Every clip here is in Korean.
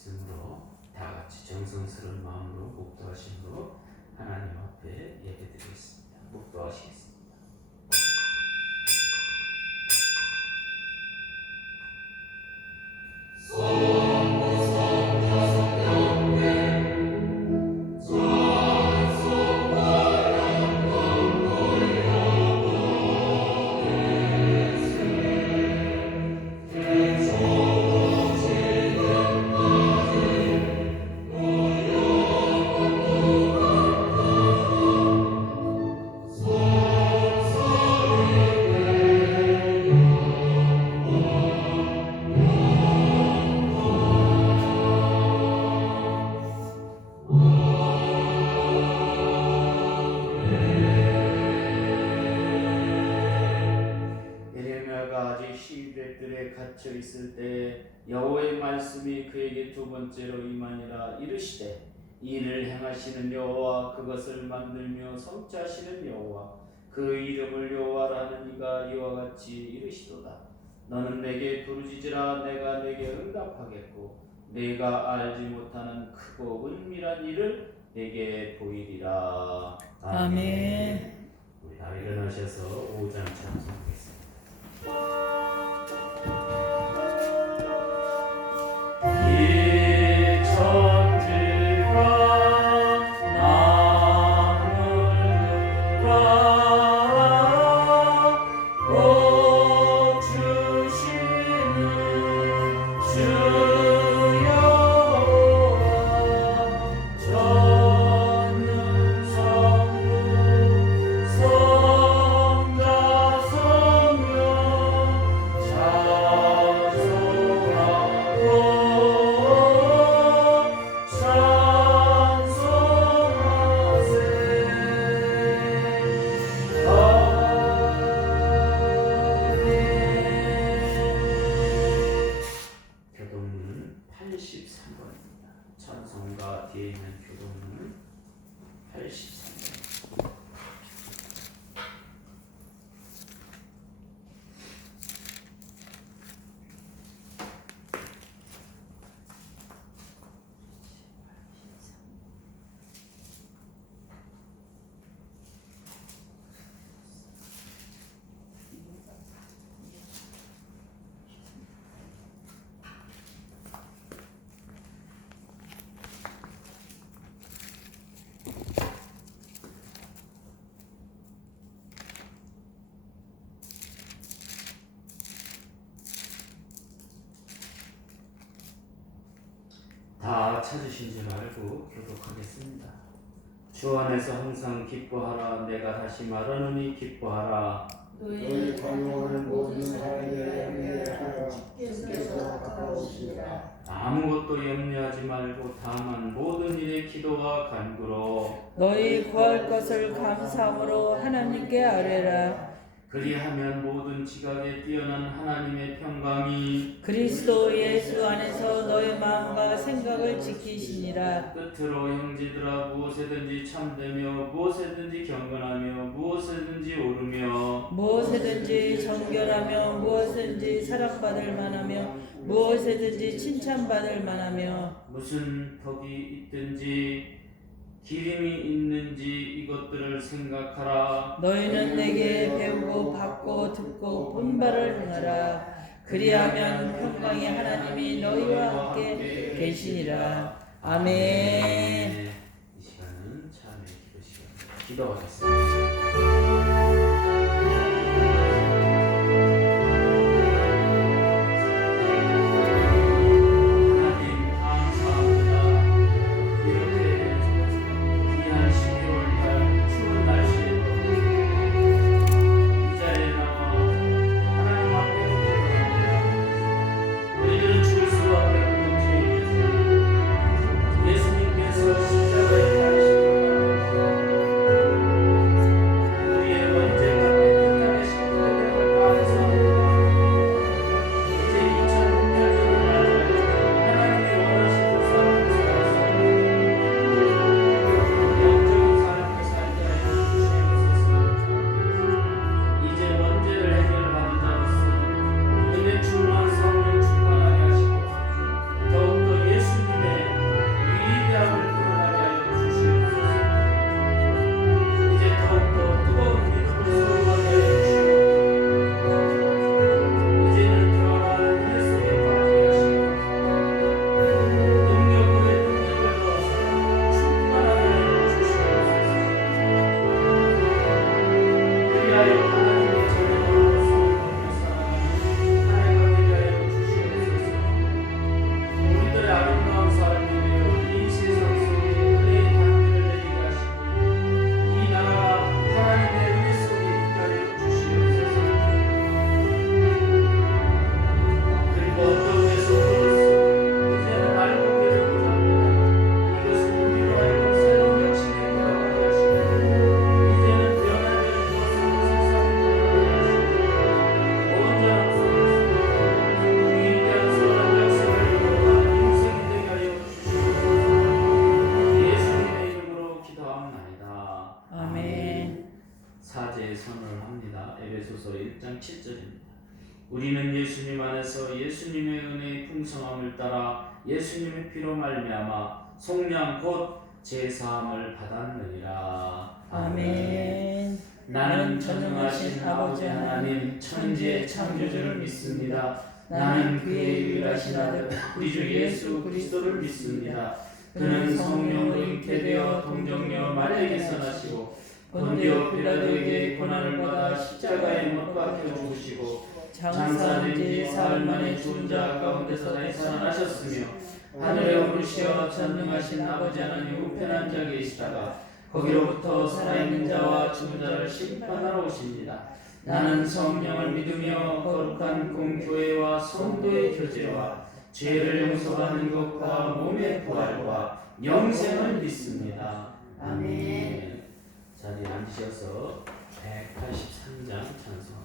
있으므로 다 같이 정성스러운 마음으로 묵도하심으로 하나님 앞에 예배드리겠습니다. 묵도하시겠습니다. 갇혀 있을 때 여호와의 말씀이 그에게 두 번째로 임하니라. 이르시되 이를 행하시는 여호와, 그것을 만들며 성취하시는 여호와, 그 이름을 여호와라는 이가 이와 같이 이르시도다. 너는 내게 부르짖으라. 내가 내게 응답하겠고 내가 알지 못하는 크고 은밀한 일을 내게 보이리라. 아멘. 우리 다 일어나셔서 5장 찬송하겠습니다. 뒤에 있는 교동문은 83번. 다 찾으신 줄 알고 교독하겠습니다. 주 안에서 항상 기뻐하라. 내가 다시 말하노니 기뻐하라. 너희 관용하는 모든 사람에게 양해하여 주께서 가까우시리라. 아무것도 염려하지 말고 다만 모든 일에 기도와 간구로 너희 구할 것을 감사함으로 하나님께 아뢰라. 그리하면 모든 지각에 뛰어난 하나님의 평강이 그리스도 예수 안에서 너희 마음과 생각을 지키시니라. 끝으로 형제들아, 무엇에든지 참되며 무엇에든지 경건하며 무엇에든지 오르며 무엇에든지 정결하며 무엇이든지 사랑받을 만하며 무엇에든지 칭찬받을 만하며 무슨 덕이 있든지 기림이 있는지 이것들을 생각하라. 너희는 내게 배우고 받고 듣고 본 바를 행하라. 그리하면 평강의 하나님이 너희와 함께 계시니라. 아멘. 이 시간은 참회 기도 시간입니다. 기도하겠습니다. 주님의 은혜의 풍성함을 따라 예수님의 피로 말미암아 속량 곧 제사함을 받았느니라. 아멘. 나는 전능하신 아버지 하나님 천지의 창조주를 믿습니다. 나는 그의 유일하신 아들 우리 주 예수 그리스도를 믿습니다. 그는 성령으로 잉태되어 동정녀 마리아에게서 나시고 본디오 빌라도에게 고난을 받아 십자가에 못 박혀 죽으시고 장사된 지 사흘 만에 죽은 자 가운데서 다시 살아나셨으며 하늘에 오르시어 전능하신 아버지 하나님 우편한 자 계시다가 거기로부터 살아있는 자와 죽은 자를 심판하러 오십니다. 나는 성령을 믿으며 거룩한 공교회와 성도의 교제와 죄를 용서받는 것과 몸의 부활과 영생을 믿습니다. 아멘. 자리에 앉으셔서 183장 찬송하겠습니다.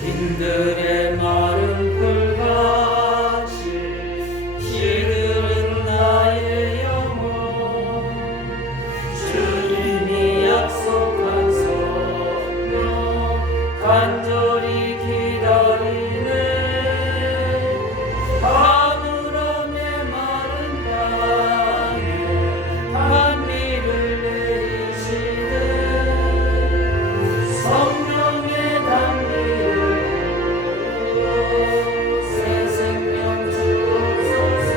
빈들의 마른 풀같이 시들은 나의 영혼 주님이 약속한 성령 간절히 기다리네 가물함에 마른 땅에 단비를 내리시네 성령의 단비를 새 생명 주옵소서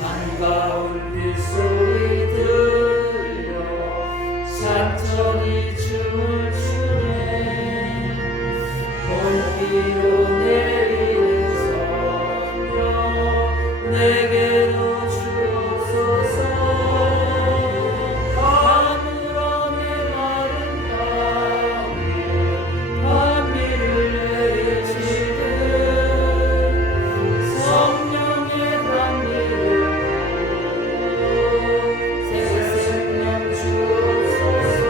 반가운 빗소리 들려 산천이 춤을 추네 본비로 내리는 성령 내게로 주옵소서 가물함에 마른 땅에 단비를 내리시네 성령의 단비를 새 생명 주옵소서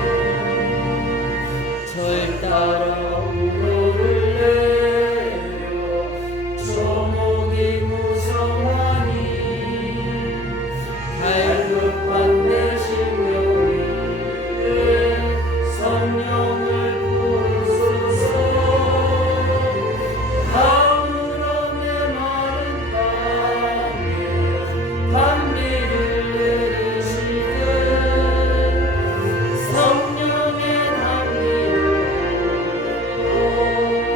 절 따라 우로를 내려 조목이 무성하니 갈급한 내 심령이 성령을 부르소서 가물함에 마른 땅에 단비를 내리시네 성령의 단비를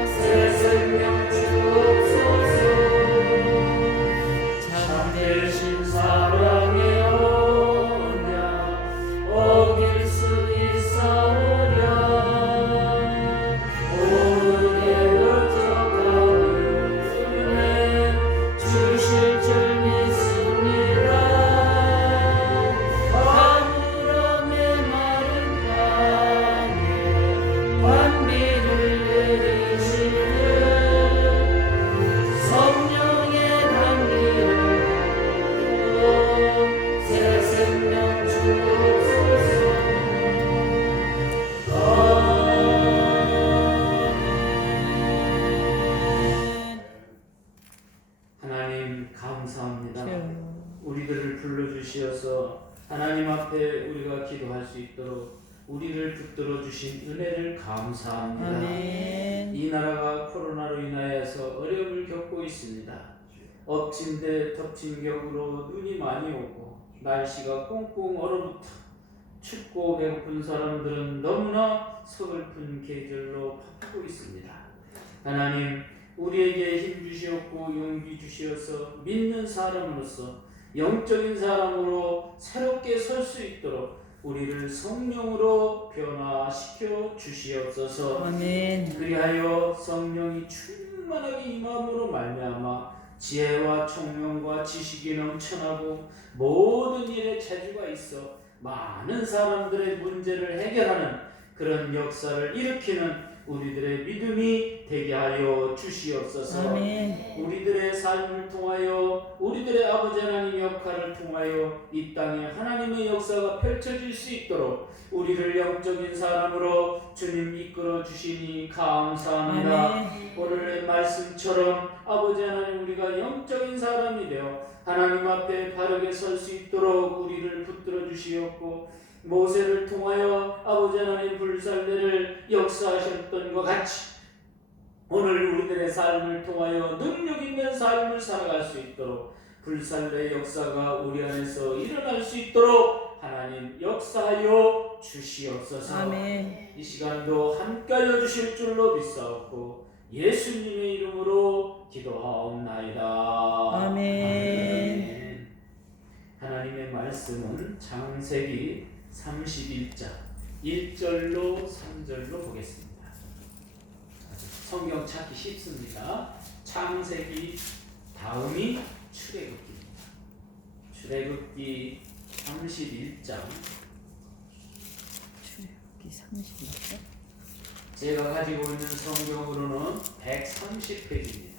새 생명 주옵소서 참되신 사랑의 언약 어길 수 있사오랴 오늘의 넓적한 은혜 주실 줄 믿습니다 가물함에 마른 땅에 단비를 내리시네 성령의 단비를 새 생명 주옵소서 아멘. 하나님 감사합니다. 우리들을 불러주시어서 하나님 앞에 우리가 기도할 수 있도록 우리를 붙들어 주신 은혜를 감사합니다. 아멘. 이 나라가 코로나로 인하여서 어려움을 겪고 있습니다. 엎친데 덮친 격으로 눈이 많이 오고 날씨가 꽁꽁 얼어붙어 춥고 배고픈 사람들은 너무나 서글픈 계절로 바쁘고 있습니다. 하나님 우리에게 힘 주시었고 용기 주시어서 믿는 사람으로서 영적인 사람으로 새롭게 설 수 있도록 우리를 성령으로 변화시켜 주시옵소서. 아멘. 그리하여 성령이 충만하게 임함으로 말미암아 지혜와 총명과 지식이 넘쳐나고 모든 일에 재주가 있어 많은 사람들의 문제를 해결하는 그런 역사를 일으키는 우리들의 믿음이 되게 하여 주시옵소서. 아멘. 우리들의 삶을 통하여 우리들의 아버지 하나님 역할을 통하여 이 땅에 하나님의 역사가 펼쳐질 수 있도록 우리를 영적인 사람으로 주님 이끌어 주시니 감사합니다. 아멘. 오늘의 말씀처럼 아버지 하나님, 우리가 영적인 사람이 되어 하나님 앞에 바르게 설 수 있도록 우리를 붙들어 주시옵고, 모세를 통하여 아버지 하나님 불살레를 역사하셨던 것 같이 오늘 우리들의 삶을 통하여 능력 있는 삶을 살아갈 수 있도록, 불살레 역사가 우리 안에서 일어날 수 있도록 하나님 역사하여 주시옵소서. 아멘. 이 시간도 함께하여 주실 줄로 믿사옵고 예수님의 이름으로 기도하옵나이다. 아멘. 하나님의 말씀은 창세기 31장 1절로 3절로 보겠습니다. 성경 찾기 쉽습니다. 창세기 다음이 출애굽기입니다. 출애굽기 31장, 출애굽기 31장. 제가 가지고 있는 성경으로는 130페이지입니다.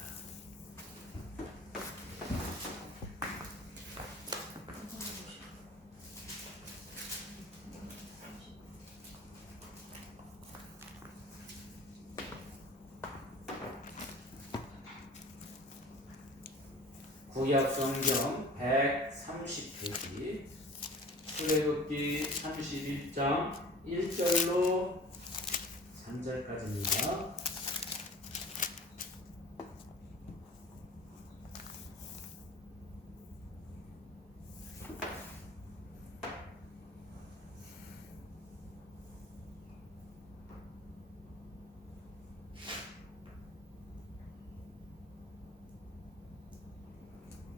구약 성경 130페이지, 출애굽기 31장 1절로 3절까지입니다.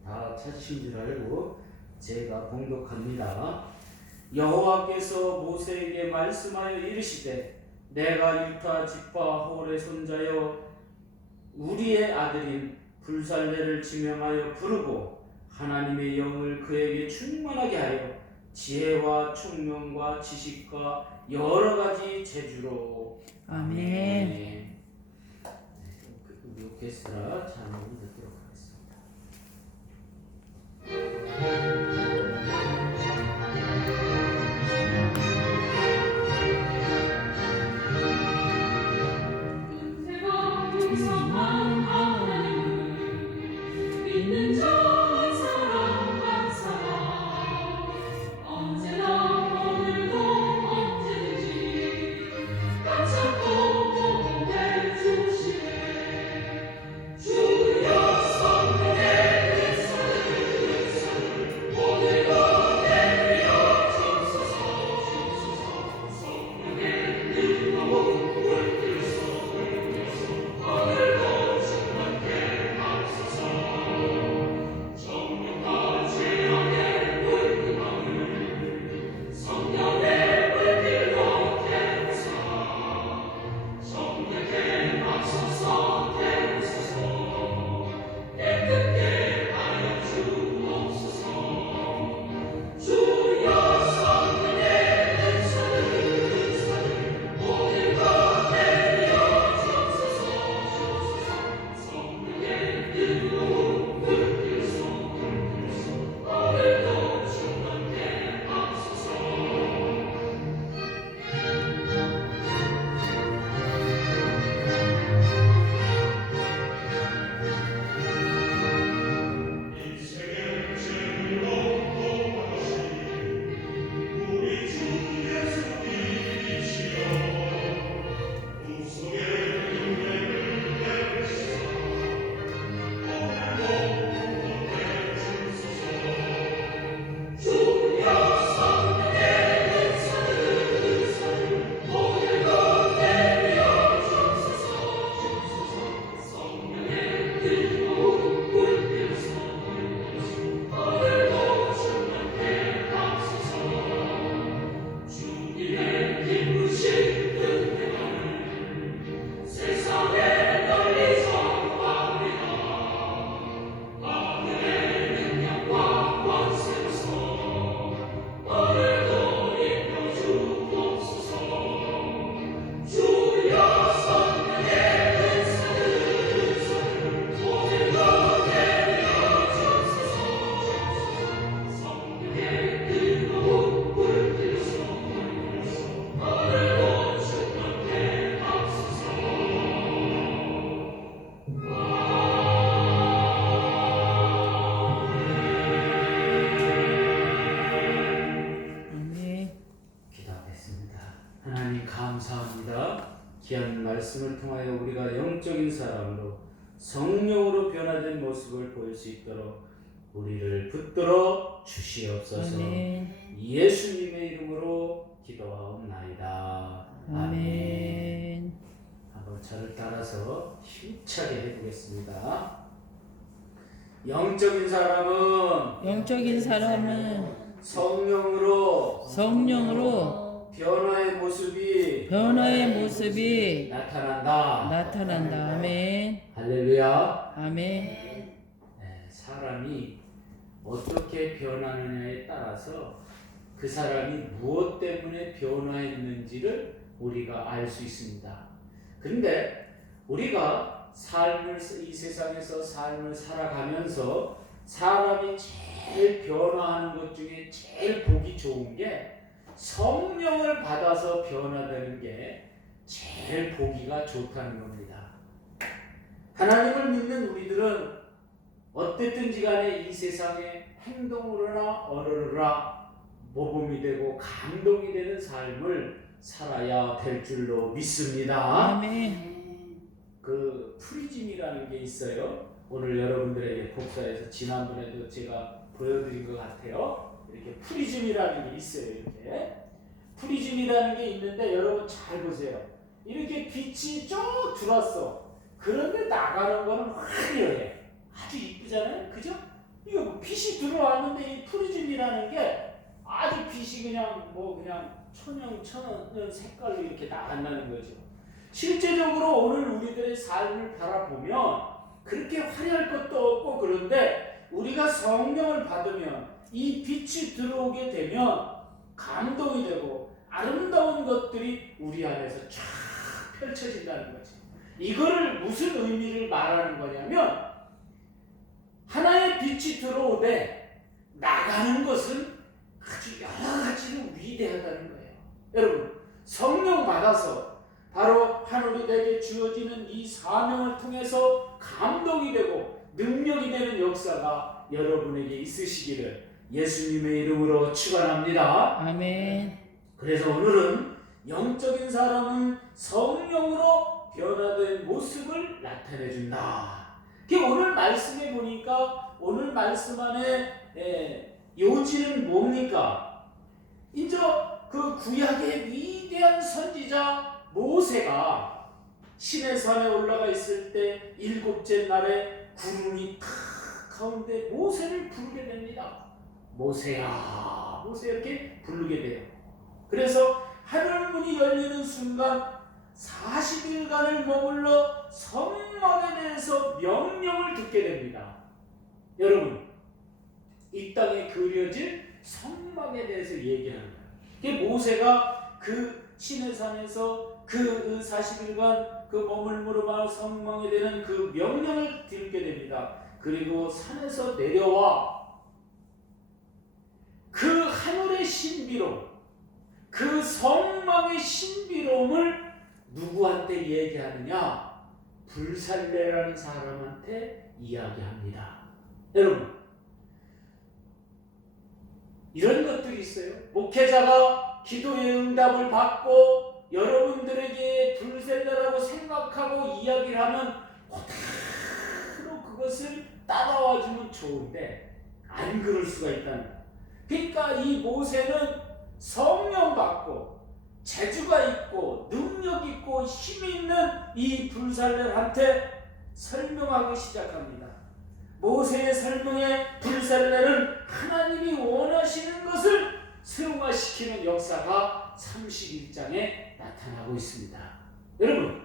다 찾으신 줄 알고 제가 봉독합니다. 여호와께서 모세에게 말씀하여 이르시되, 내가 유타 지파 홀의 손자여 우리의 아들인 불살레를 지명하여 부르고 하나님의 영을 그에게 충만하게 하여 지혜와 총명과 지식과 여러 가지 재주로. 아멘. 우리 오케스트라 찬양을 듣도록 하겠습니다. 주여 말씀을 통하여 우리가 영적인 사람으로 성령으로 변화된 모습을 보일 수 있도록 우리를 붙들어 주시옵소서. 아멘. 예수님의 이름으로 기도하옵나이다. 아멘. 한번 저를 따라서 힘차게 해보겠습니다. 영적인 사람은 성령으로 변화의 모습이 나타난다. 아멘. 할렐루야. 아멘. 네, 사람이 어떻게 변하느냐에 따라서 그 사람이 무엇 때문에 변화했는지를 우리가 알 수 있습니다. 근데 우리가 이 세상에서 삶을 살아가면서 사람이 제일 변화하는 것 중에 제일 보기 좋은 게 성령을 받아서 변화되는 게 제일 보기가 좋다는 겁니다. 하나님을 믿는 우리들은 어땠든지 간에 이 세상에 행동으로나 언어로나 모범이 되고 감동이 되는 삶을 살아야 될 줄로 믿습니다. 아멘. 그 프리즘이라는 게 있어요. 오늘 여러분들에게 복사해서 지난번에도 제가 보여드린 것 같아요. 이렇게 프리즘이라는 게 있어요. 이렇게 프리즘이라는 게 있는데 여러분 잘 보세요. 이렇게 빛이 쭉 들어왔어. 그런데 나가는 거는 화려해. 아주 이쁘잖아요. 그죠? 이거 뭐 빛이 들어왔는데 이 프리즘이라는 게 아주 빛이 그냥 천연 색깔로 이렇게 나간다는 거죠. 실제적으로 오늘 우리들의 삶을 바라보면 그렇게 화려할 것도 없고, 그런데 우리가 성령을 받으면 이 빛이 들어오게 되면 감동이 되고 아름다운 것들이 우리 안에서 쫙 펼쳐진다는 거지. 이거를 무슨 의미를 말하는 거냐면, 하나의 빛이 들어오되 나가는 것은 아주 여러 가지로 위대하다는 거예요. 여러분, 성령 받아서 바로 하늘이 내게 주어지는 이 사명을 통해서 감동이 되고 능력이 되는 역사가 여러분에게 있으시기를 예수님의 이름으로 축원합니다. 아멘. 그래서 오늘은 영적인 사람은 성령으로 변화된 모습을 나타내준다. 오늘 말씀에 보니까 오늘 말씀 안에 요지는 뭡니까? 이제 그 구약의 위대한 선지자 모세가 시내산에 올라가 있을 때 일곱째 날에 구름이 탁 가운데 모세를 부르게 됩니다. 모세야, 모세 이렇게 부르게 돼요. 그래서 하늘문이 열리는 순간 40일간을 머물러 성막에 대해서 명령을 듣게 됩니다. 여러분, 이 땅에 그려질 성막에 대해서 얘기하는 거예요. 모세가 그 시내산에서 그 40일간 그 머물므로 성막에 대한 그 명령을 듣게 됩니다. 그리고 산에서 내려와 그 하늘의 신비로움, 그 성막의 신비로움을 누구한테 얘기하느냐? 불살레라는 사람한테 이야기합니다. 여러분, 이런 것들이 있어요. 목회자가 기도의 응답을 받고 여러분들에게 불살레라고 생각하고 이야기를 하면 그대로 그것을 따라와 주면 좋은데 안 그럴 수가 있다는 거예요. 그러니까 이 모세는 성령 받고 재주가 있고 능력 있고 힘 있는 이 불살레한테 설명하기 시작합니다. 모세의 설명에 불살레는 하나님이 원하시는 것을 승화시키는 역사가 31장에 나타나고 있습니다. 여러분,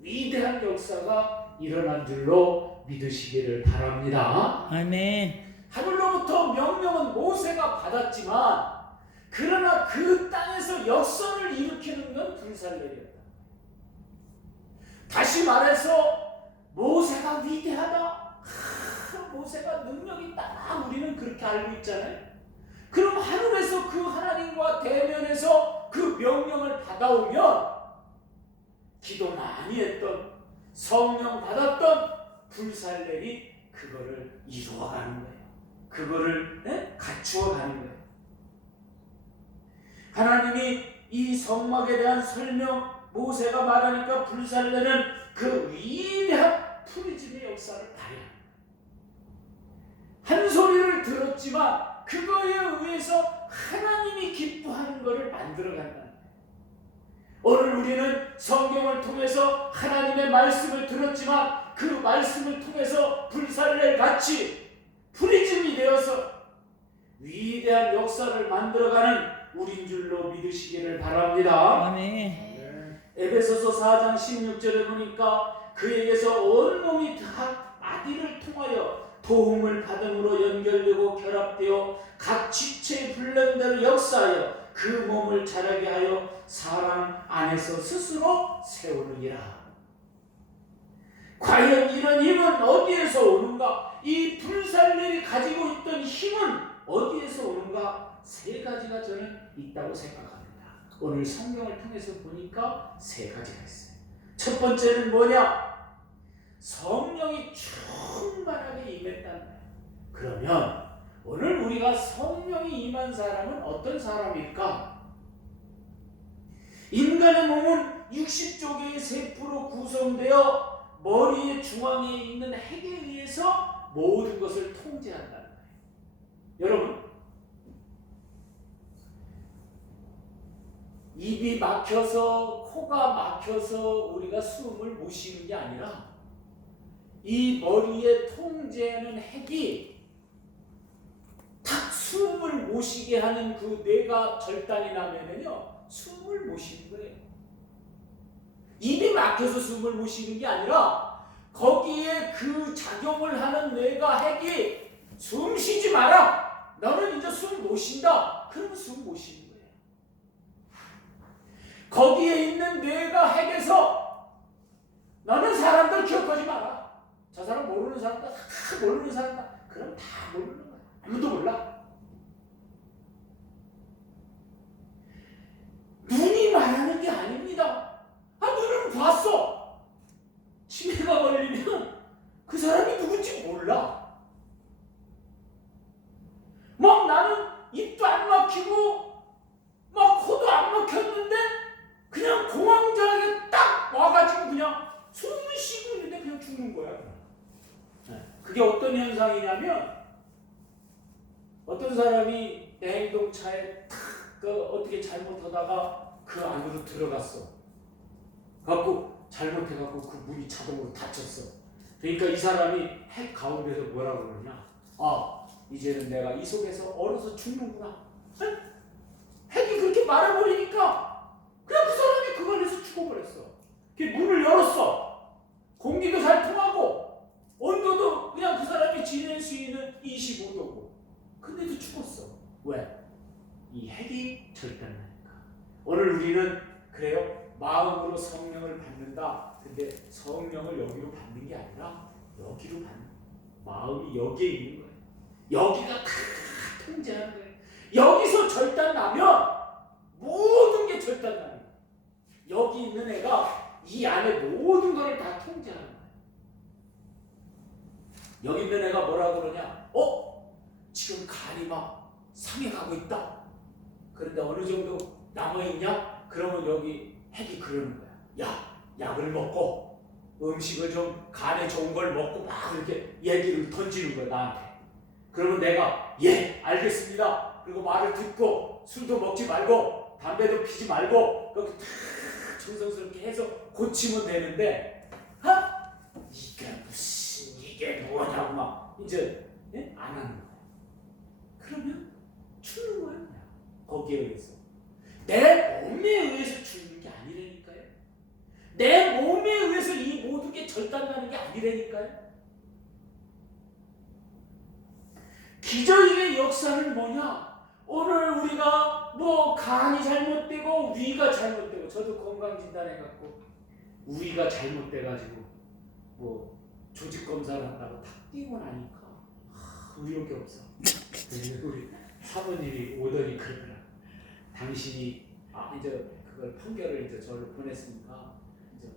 위대한 역사가 일어난 줄로 믿으시기를 바랍니다. 아멘. 하늘로부터 명령은 모세가 받았지만 그러나 그 땅에서 역사를 일으키는 건 불살레였다. 다시 말해서 모세가 위대하다, 모세가 능력이 있다, 우리는 그렇게 알고 있잖아요. 그럼 하늘에서 그 하나님과 대면해서 그 명령을 받아오면 기도 많이 했던, 성령 받았던 불살레이 그거를 이루어가는 거예요. 그거를 갖추어가는 거예요. 하나님이 이 성막에 대한 설명, 모세가 말하니까 불살레는 그 위대한 푸리즘의 역사를 발휘합니다. 한 소리를 들었지만 그거에 의해서 하나님이 기뻐하는 것을 만들어간다는 거예요. 오늘 우리는 성경을 통해서 하나님의 말씀을 들었지만 그 말씀을 통해서 불살레 같이 푸리즘이 되어서 위대한 역사를 만들어가는 우린 줄로 믿으시기를 바랍니다. 아멘. 에베소서 4장 16절에 보니까 그에게서 온몸이 다 마디를 통하여 도움을 받음으로 연결되고 결합되어 각 지체의 분량대로 역사하여 그 몸을 자라게 하여 사랑 안에서 스스로 세우느니라. 과연 이런 힘은 어디에서 오는가? 이 불살렐이 가지고 있던 힘은 어디에서 오는가? 세 가지가 저는 있다고 생각합니다. 오늘 성경을 통해서 보니까 세 가지가 있어요. 첫 번째는 뭐냐? 성령이 충만하게 임했다는 거예요. 그러면 오늘 우리가 성령이 임한 사람은 어떤 사람일까? 인간의 몸은 60조개의 세포로 구성되어 머리의 중앙에 있는 핵에 의해서 모든 것을 통제한다는 거예요. 여러분, 입이 막혀서 코가 막혀서 우리가 숨을 못 쉬는 게 아니라 이 머리에 통제하는 핵이 탁 숨을 못 쉬게 하는 그 뇌가 절단이 나면은요 숨을 못 쉬는 거예요. 입이 막혀서 숨을 못 쉬는 게 아니라 거기에 그 작용을 하는 뇌가 핵이 숨 쉬지 마라. 너는 이제 숨 못 쉰다. 그러면 숨 못 쉬는 거예요. 거기에 있는 뇌가 핵에서 너는 사람들 기억하지 마라. 저 사람 모르는 사람다. 다 모르는 사람다. 그럼 다 모르는 거야. 아무도 몰라. 눈이 말하는 게 아닙니다. 눈은 봤어. 치매가 걸리면 그 사람이 누군지 몰라. 막 나는 입도 안 막히고 막 코도 안 막혔는데 그냥 공황장애 딱 와가지고 그냥 숨을 쉬고 있는데 그냥 죽는 거야. 그게 어떤 현상이냐면 어떤 사람이 냉동차에 어떻게 잘못하다가 그 안으로 들어갔어. 갖고 잘못해갖고 그 문이 자동으로 닫혔어. 그러니까 이 사람이 핵 가운데서 뭐라고 그러냐? 이제는 내가 이 속에서 얼어서 죽는구나. 핵이 그렇게 말해버리니까 그냥 그 사람이 그 안에서 죽어버렸어. 문을 열었어. 공기도 잘 통하고 온도도 그냥 그 사람이 지낼 수 있는 25도고 근데도 죽었어. 왜? 이 핵이 절단나니까. 오늘 우리는 그래요. 마음으로 성령을 받는다. 근데 성령을 여기로 받는 게 아니라 여기로 받는 마음이 여기에 있는 거예요. 여기가 다 통제하는 거예요. 여기서 절단 나면 모든 게 절단 나는 거예요. 여기 있는 애가 이 안에 모든 것을 다 통제하는 거예요. 여기 있는 애가 뭐라고 그러냐? 지금 간이 막 상해가고 있다. 그런데 어느 정도 남아있냐? 그러면 여기 핵이 그러는 거야. 야, 약을 먹고 음식을 좀 간에 좋은 걸 먹고 막 이렇게 얘기를 던지는 거야 나한테. 그러면 내가 예 알겠습니다. 그리고 말을 듣고 술도 먹지 말고 담배도 피지 말고 그렇게 다 정성스럽게 해서 고치면 되는데 이게 뭐냐고 막 이제 안 하는 거야. 그러면 죽는 거야 그냥. 거기에 의해서 내 몸에 의해서 죽는 게 아니라니까요. 내 몸에 의해서 이 모든 게 절단나는 게 아니라니까요. 기저귀의 역사는 뭐냐? 오늘 우리가 뭐 간이 잘못되고 위가 잘못되고 저도 건강진단해갖고 위가 잘못돼가지고 뭐 조직검사를 한다고 탁 뛰고 나니까 의욕이 없어. 우리 사모님이 오더니 그러더라. 당신이 이제 그걸 판결을 이제 저를 보냈으니까 이제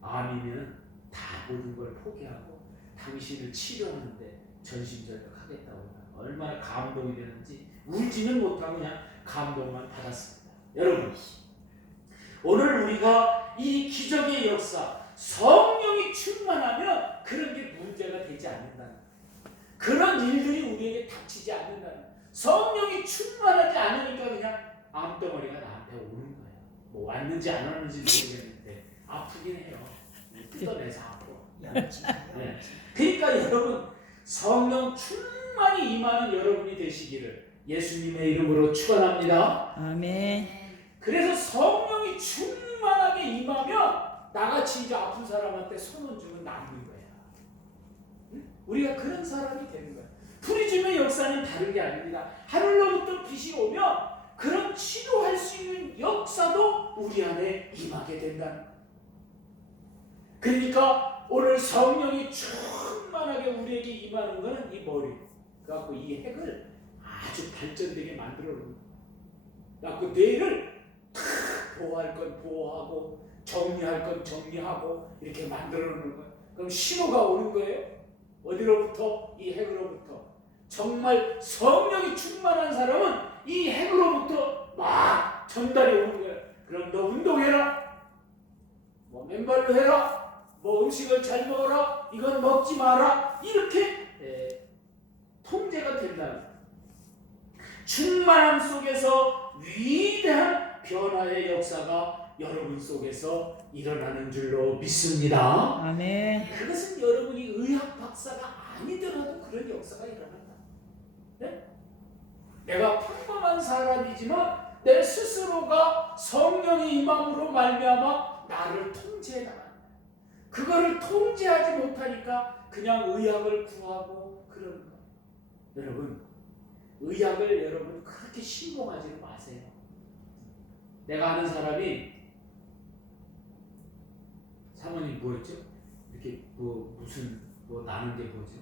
암이면 다 모든 걸 포기하고 당신을 치료하는데 전심전력하겠다고. 얼마나 감동이 되는지 울지는 못하고 그냥 감동만 받았습니다. 여러분, 오늘 우리가 이 기적의 역사, 성령이 충만하면 그런 게 문제가 되지 않는다는 거예요. 그런 일들이 우리에게 닥치지 않는다는 거예요. 성령이 충만하지 않으니까 그냥 암덩어리가 나한테 오는 거예요. 뭐 왔는지 안 왔는지 모르겠는데 아프긴 해요. 뜯어내서 아파. 네. 그러니까 여러분, 성령 충만히 임하는 여러분이 되시기를 예수님의 이름으로 축원합니다. 아멘. 그래서 성령이 충만하게 임하면 나같이 이제 아픈 사람한테 손 얹으면 낫는 거야. 응? 우리가 그런 사람이 되는 거야. 프리즘의 역사는 다른 게 아닙니다. 하늘로부터 빛이 오면 그런 치료할 수 있는 역사도 우리 안에 임하게 된다는 거야. 그러니까 오늘 성령이 충만하게 우리에게 임하는 것은 이 머리. 그래갖고 이 핵을 아주 발전되게 만들어 놓는 거야. 그래갖고 뇌를 보호할 건 보호하고 정리할 건 정리하고 이렇게 만들어 놓는 거예요. 그럼 신호가 오는 거예요. 어디로부터? 이 핵으로부터. 정말 성령이 충만한 사람은 이 핵으로부터 막 전달이 오는 거예요. 그럼 너 운동해라. 뭐 맨발로 해라. 뭐 음식을 잘 먹어라. 이건 먹지 마라. 이렇게 통제가 된다는 거예요. 충만함 속에서 위대한 변화의 역사가 여러분 속에서 일어나는 줄로 믿습니다. 아멘. 그것은 여러분이 의학 박사가 아니더라도 그런 역사가 일어난다. 네? 내가 평범한 사람이지만 내 스스로가 성령의 임함으로 말미암아 나를 통제해 나간다. 그거를 통제하지 못하니까 그냥 의학을 구하고 그러는 거예요. 여러분, 의학을 여러분 그렇게 신봉하지 마세요. 내가 아는 사람이 사모님 뭐였죠? 이렇게 무슨 나는 게 뭐죠?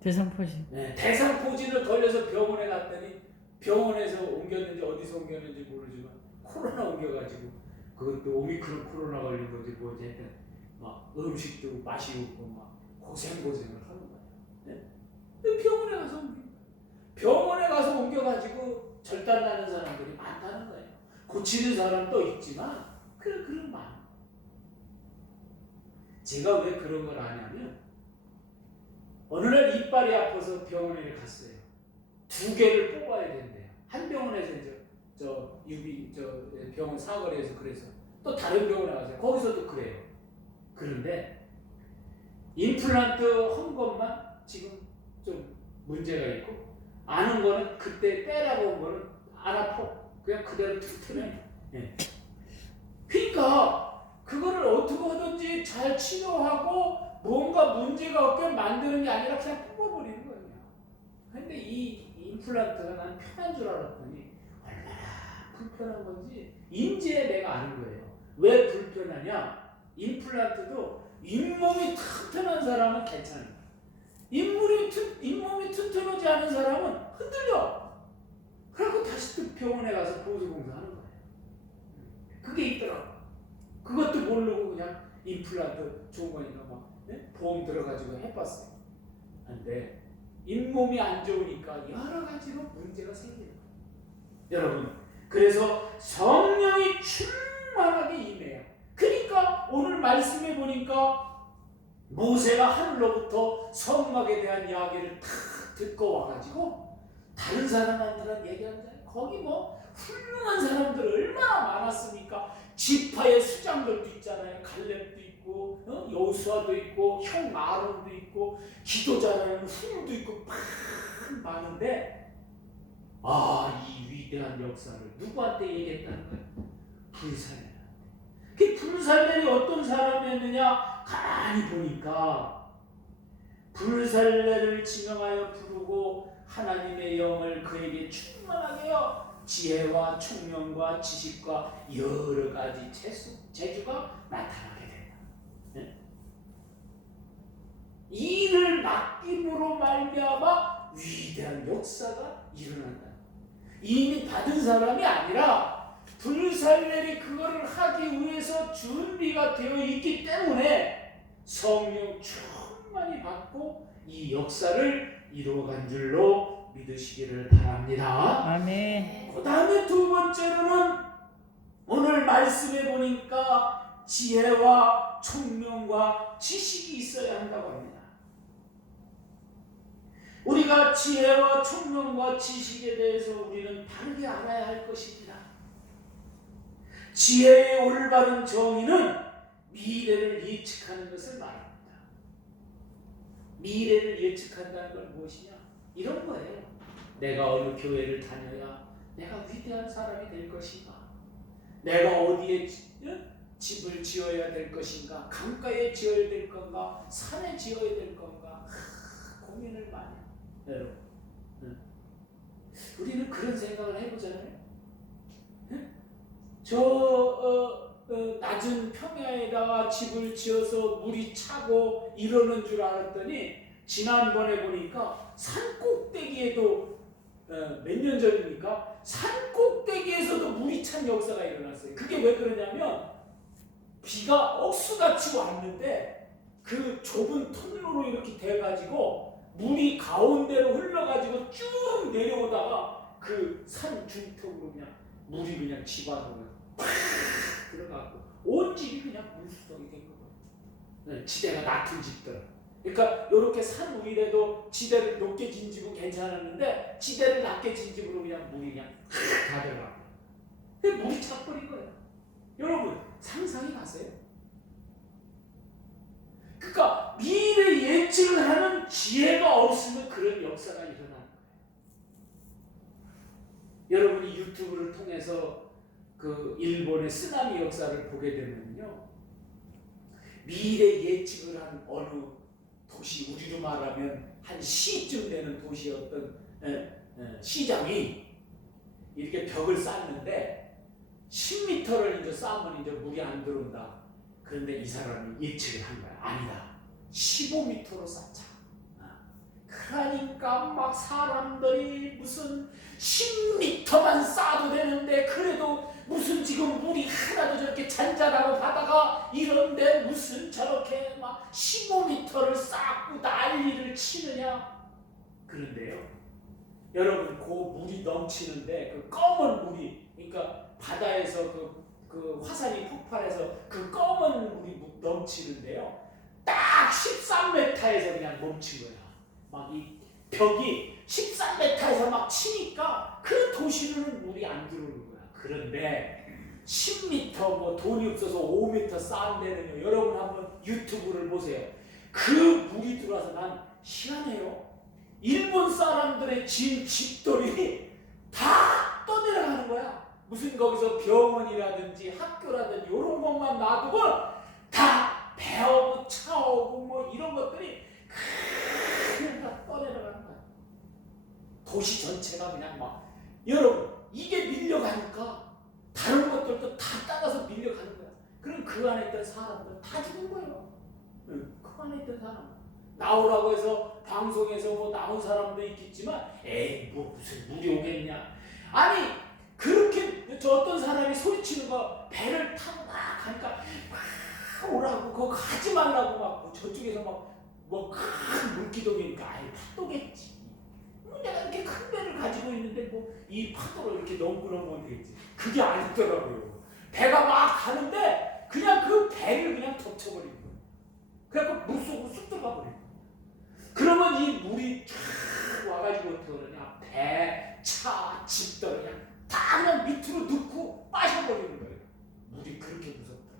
대상포진. 네, 대상포진을 걸려서 병원에 갔더니 병원에서 옮겼는지 어디서 옮겼는지 모르지만 코로나 옮겨가지고 그것도 오미크론 코로나 걸린 거지 뭐지 했더니 막 음식도 맛이 없고 막 고생을 하는 거예요. 네? 병원에 가서 병원에 가서 옮겨가지고 절단나는 사람들이 많다는 거예요. 고치는 사람도 있지만 그런 마음. 제가 왜 그런 걸 아냐면 어느 날 이빨이 아파서 병원에 갔어요. 2개를 뽑아야 된대요. 한 병원에서 저 병원 사거리에서 그래서 또 다른 병원에 가세요. 거기서도 그래요. 그런데 임플란트 한 것만 지금 좀 문제가 있고 아는 거는 그때 빼라고 온 거는 안 아파. 그냥 그대로 튼튼해. 네. 그러니까 그거를 어떻게 하든지 잘 치료하고 뭔가 문제가 없게 만드는 게 아니라 그냥 뽑아버리는 거예요. 근데 이 임플란트가 난 편한 줄 알았더니 얼마나 불편한 건지 이제 내가 아는 거예요. 왜 불편하냐? 임플란트도 잇몸이 튼튼한 사람은 괜찮아요. 잇몸이 튼튼하지 않은 사람은 흔들려. 그래서 다시 또 병원에 가서 보조공사하는 거예요. 그게 있더라고. 그것도 모르고 그냥 임플란트 좋은 거니까 막 보험 들어가지고 해봤어요. 근데 잇몸이 안 좋으니까 여러 가지로 문제가 생기는 거예요. 여러분, 그래서 성령이 충만하게 임해요. 그러니까 오늘 말씀해 보니까 모세가 하늘로부터 성막에 대한 이야기를 다 듣고 와가지고 다른 사람한테는 얘기하는데 거기 뭐 훌륭한 사람들 얼마나 많았습니까? 지파의 수장들도 있잖아요. 갈렙도 있고 여호수아도 있고 형 아론도 있고 기도 잘하는 훌도 있고 많은데 이 위대한 역사를 누구한테 얘기했다는 거예요? 불살레. 그 불살렐이 어떤 사람이었느냐? 가만히 보니까 불살레를 지명하여 부르고 하나님의 영을 그에게 충만하게 하여 지혜와 총명과 지식과 여러 가지 재주가 나타나게 된다. 네? 이를 맡김으로 말미암아 위대한 역사가 일어난다. 이미 받은 사람이 아니라 불살렐이 그거를 하기 위해서 준비가 되어 있기 때문에 성령 충만히 받고 이 역사를 이루어간 줄로 믿으시기를 바랍니다. 아멘. 그 다음에 두 번째로는 오늘 말씀해 보니까 지혜와 총명과 지식이 있어야 한다고 합니다. 우리가 지혜와 총명과 지식에 대해서 우리는 바르게 알아야 할 것입니다. 지혜의 올바른 정의는 미래를 예측하는 것을 말합니다. 미래를 예측한다는 건 무엇이냐? 이런 거예요. 내가 어느 교회를 다녀야 내가 위대한 사람이 될 것인가? 내가 어디에 집을 지어야 될 것인가? 강가에 지어야 될 건가? 산에 지어야 될 건가? 고민을 많이 해요. 여러분, 우리는 그런 생각을 해보잖아요. 낮은 평야에다가 집을 지어서 물이 차고 이러는 줄 알았더니 지난번에 보니까 산 꼭대기에도 몇 년 전입니까? 산 꼭대기에서도 물이 찬 역사가 일어났어요. 그게 왜 그러냐면 비가 억수같이 왔는데 그 좁은 통로로 이렇게 돼가지고 물이 가운데로 흘러가지고 쭉 내려오다가 그 산 중턱으로 그냥 물이 그냥 집 안으로 팍 들어가고 온 집이 그냥 물수석이 된 거예요. 지대가 낮은 집들. 그러니까 이렇게 산 위에도 지대를 높게 진 집은 괜찮았는데 지대를 낮게 진 집으로 그냥 물이 그냥 다 들어가고 물이 차버린 거예요. 여러분 상상이 가세요? 그러니까 미래 예측을 하는 지혜가 없으면 그런 역사가 일어나는 거예요. 여러분이 유튜브를 통해서 그 일본의 쓰나미 역사를 보게 되면요, 미래 예측을 한 어느 도시, 우리로 말하면 한 시쯤 되는 도시의 어떤 시장이 이렇게 벽을 쌓는데 10m를 이제 쌓으면 이제 물이 안 들어온다. 그런데 이 사람이 예측을 한 거야. 아니다. 15m로 쌓자. 그러니까 막 사람들이 무슨 10m만 쌓아도 되는데 그래도 무슨 지금 물이 하나도 저렇게 잔잔하고 바다가 이런데 무슨 저렇게 막 15m를 쌓고 난리를 치느냐. 그런데요, 여러분 그 물이 넘치는데 그 검은 물이, 그러니까 바다에서 그 화산이 폭발해서 그 검은 물이 넘치는데요, 딱 13m에서 그냥 멈춘 거야. 막 이 벽이 13m에서 막 치니까 그 도시로는 물이 안 들어오는 거야. 그런데 10m 뭐 돈이 없어서 5m 쌓은 데는요, 여러분 한번 유튜브를 보세요. 그 물이 들어와서 난 희한해요. 일본 사람들의 진 집들이 다 떠내려가는 거야. 무슨 거기서 병원이라든지 학교라든지 이런 것만 놔두고 다 배하고 차오고 뭐 이런 것들이 그냥 다 떠내려가는 거야. 도시 전체가 그냥 막, 여러분 이게 밀려가니까 다른 것들도 다 따라서 밀려가는 거야. 그럼 그 안에 있던 사람들 다 죽은 거예요. 그 안에 있던 사람 나오라고 해서 방송에서 뭐 나온 사람도 있겠지만 에이 뭐 무슨 물이 오겠냐. 아니 그렇게 저 어떤 사람이 소리치는 거 배를 타고 막 가니까 막 오라고 그거 가지 말라고 막 저쪽에서 막 뭐 큰 물기둥이니까 아이 파도겠지. 내가 이렇게 큰 배를 가지고 있는데 뭐 이 파도로 이렇게 넘고 넘으면 되겠지. 그게 아니더라고요. 배가 막 가는데 그냥 그 배를 그냥 덮쳐버린 거예요. 그래서 물속으로 쑥 들어가 버린 거예요. 그러면 이 물이 쫙 와가지고 어떻게 그러냐, 배, 차, 집들 그냥 다 그냥 밑으로 넣고 빠져버리는 거예요. 물이 그렇게 무섭다.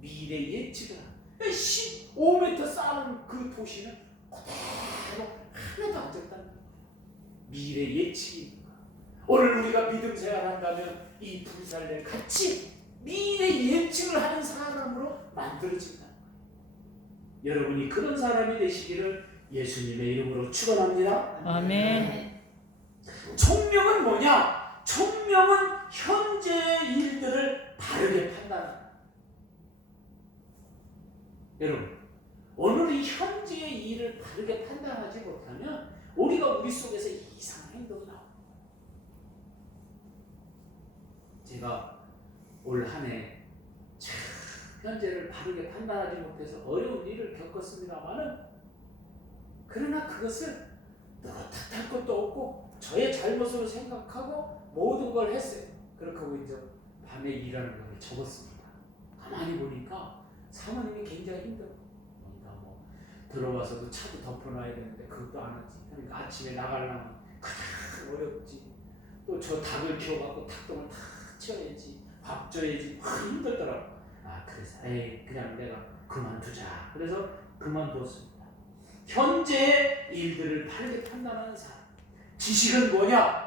미래 예측을 하는 15m 쌓는 그 도시는 그대로 하나도 안 졌다는 거예요. 미래 예측이. 오늘 우리가 믿음 생활한다면 이 불살레 같이 미래 예측을 하는 사람으로 만들어진다. 여러분이 그런 사람이 되시기를 예수님의 이름으로 축원합니다. 아멘. 총명은 뭐냐? 총명은 현재의 일들을 바르게 판단한다. 여러분, 오늘 이 현재의 일을 바르게 판단하지 못하면 우리가 우리 속에서 이상한 행동이 나옵니다. 제가 올 한 해 현재를 바르게 판단하지 못해서 어려운 일을 겪었습니다만은, 그러나 그것을 탓할 것도 없고 저의 잘못으로 생각하고 모든 걸 했어요. 그렇게 하고 이제 밤에 일하는 걸 접었습니다. 가만히 보니까 사모님이 굉장히 힘들어. 그러니까 뭐 들어와서도 차도 덮어놔야 되는데 그것도 안 하지. 그러니까 아침에 나가려면 가장 어렵지. 또 저 닭을 키워갖고 닭똥을 다 치워야지. 밥 줘야지. 막 힘들더라고. 그래서 그냥 내가 그만두자. 그래서 그만뒀습니다. 현재 일들을 빠르게 판단하는 사람. 지식은 뭐냐?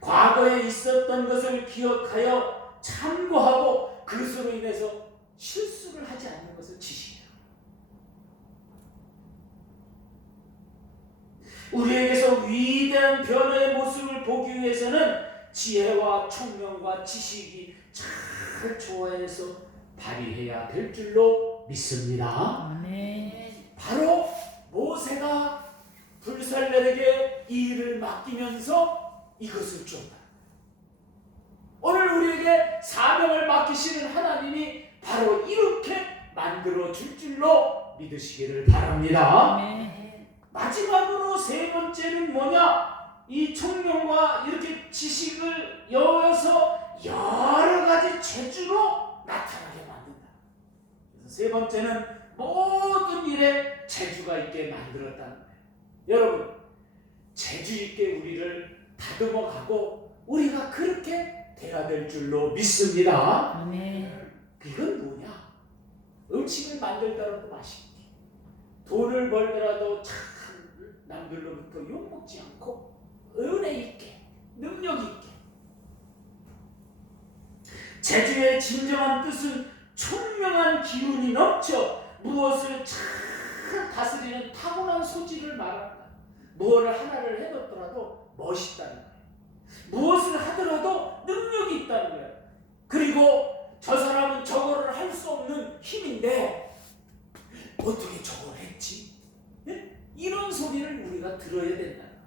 과거에 있었던 것을 기억하여 참고하고 그것으로 인해서 실수를 하지 않는 것을 지식이에요. 우리에게서 위대한 변화의 모습을 보기 위해서는 지혜와 총명과 지식이 잘 조화해서 발휘해야 될 줄로 믿습니다. 아멘. 바로 모세가 불살렐에게 이 일을 맡기면서 이것을 줬다. 오늘 우리에게 사명을 맡기시는 하나님이 바로 이렇게 만들어 줄 줄로 믿으시기를 바랍니다. 아멘. 마지막으로 세 번째는 뭐냐? 이 총명과 이렇게 지식을 여어서 여러 가지 재주로 나타나게 만든다. 그래서 세 번째는 모든 일에 재주가 있게 만들었다는 거예요. 여러분, 재주 있게 우리를 다듬어가고 우리가 그렇게 돼야 될 줄로 믿습니다. 아멘. 그건 뭐냐? 음식을 만들더라도 맛있게, 돈을 벌더라도 참 남들로부터 욕먹지 않고 은혜 있게, 능력 있게. 재주의 진정한 뜻은 총명한 기운이 넘쳐 무엇을 잘 다스리는 타고난 소질을 말한다. 무엇을 하나를 해뒀더라도 멋있다는 거예요. 무엇을 하더라도 능력이 있다는 거예요. 그리고 저 사람은 저거를 할 수 없는 힘인데 어떻게 저걸 했지? 네? 이런 소리를 우리가 들어야 된다는 거예요.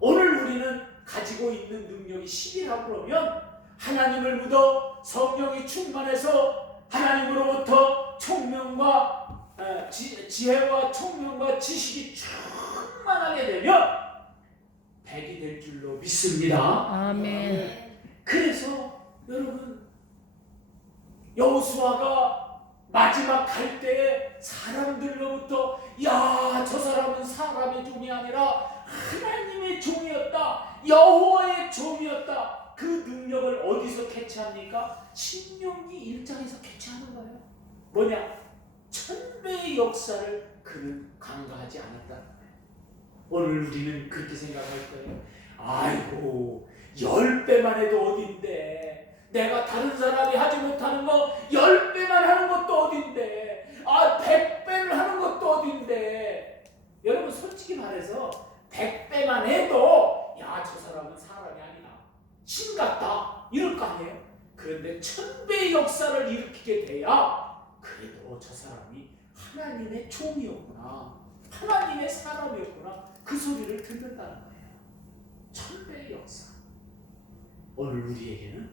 오늘 우리는 가지고 있는 능력이 10이라고 그러면 하나님을 믿어 성령이 충만해서 하나님으로부터 총명과 지혜와 총명과 지식이 충만하게 되면 100이 될 줄로 믿습니다. 아멘. 그래서 여러분, 여호수아가 마지막 갈 때에 사람들로부터 야, 저 사람은 사람의 종이 아니라 하나님의 종이었다, 여호와의 종이었다. 그 능력을 어디서 캐치합니까? 신명기 1장에서 캐치하는 거예요. 뭐냐? 1000배의 역사를 그는 간과하지 않았다는 거예요. 오늘 우리는 그렇게 생각할 거예요. 아이고, 10배만 해도 어딘데, 내가 다른 사람이 하지 못하는 거 10배만 하는 것도 어딘데, 100배를 하는 것도 어딘데. 여러분, 솔직히 말해서 100배만 해도 야, 저 사람은 사람이 아니라 신 같다 이럴 거 아니에요. 그런데 1000배의 역사를 일으키게 돼야 그래도 저 사람이 하나님의 종이었구나, 하나님의 사람이었구나, 그 소리를 듣는다는 거예요. 1000배의 역사. 오늘 우리에게는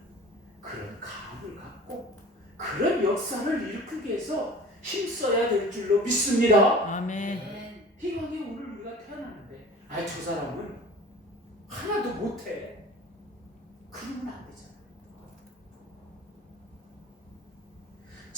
그런 감을 갖고 그런 역사를 일으키기 위해서 힘써야 될 줄로 믿습니다. 아멘. 희망이 오늘 우리가 태어났는데 저 사람은 하나도 못해,